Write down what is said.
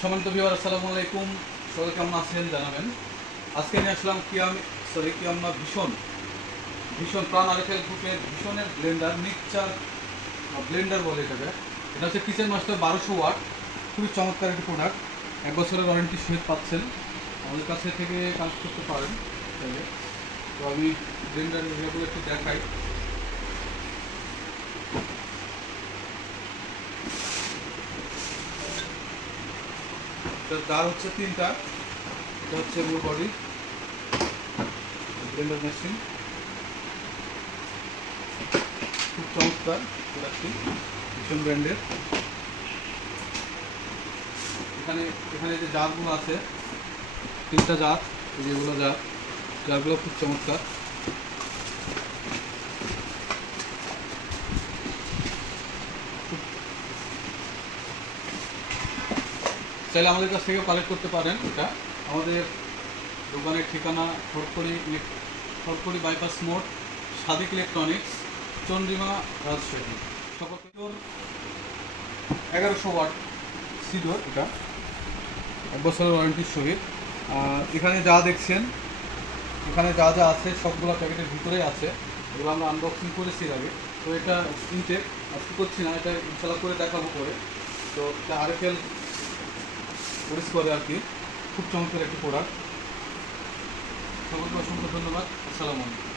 সম্মানিত ভিউয়ার, আসসালামু আলাইকুম। সবাই কেমন আছেন জানাবেন। আজকে নিয়ে আসলাম কিয়াম্মা ভীষণ ভীষণ প্রাণ আরএফএল গ্রুপের ভীষণের ব্লেন্ডার মিক্সচার ব্লেন্ডার বলে এটাকে। এটা হচ্ছে কিচেন মাস্টার 1200 ওয়াট, খুবই চমৎকার একটি প্রোডাক্ট। 1 বছরের ওয়ারেন্টি সহিত পাচ্ছেন, আমাদের কাছে থেকে কানেক্ট করতে পারেন চাইলে। তো আমি ব্লেন্ডার এরিয়াগুলো একটু দেখাই। এটার দার হচ্ছে 3টা। এটা হচ্ছে মূল বডি ব্লেন্ডার মেশিন, খুব চমৎকার প্রোডাক্টটি, ভীষণ ব্র্যান্ডের। এখানে এখানে যে জারগুলো আছে, 3টা জার, যেগুলো জারগুলো খুব চমৎকার। চাইলে আমাদের কাছ থেকেও কালেক্ট করতে পারেন। এটা আমাদের দোকানের ঠিকানা খড়খড়ি বাইপাস মোড়, সাদিক ইলেকট্রনিক্স, চন্দ্রিমা, রাজশাহী। সকল 1100 ওয়াট সিডোর, এটা 1 বছরের ওয়ারেন্টির সহিত। আর এখানে যা দেখছেন, এখানে যা যা আছে সবগুলো প্যাকেটের ভিতরেই আছে, এগুলো আমরা আনবক্সিং করেছি এর আগে। তো এটা ইনটেক আজকে করছি না, এটা ইনশাল্লাহ করে দেখাবো পরে। তো এটা আরএফএল ইউজ করে আর কি, খুব চমৎকার একটি প্রোডাক্ট। সকলকে অসংখ্য ধন্যবাদ। আসসালামু আলাইকুম।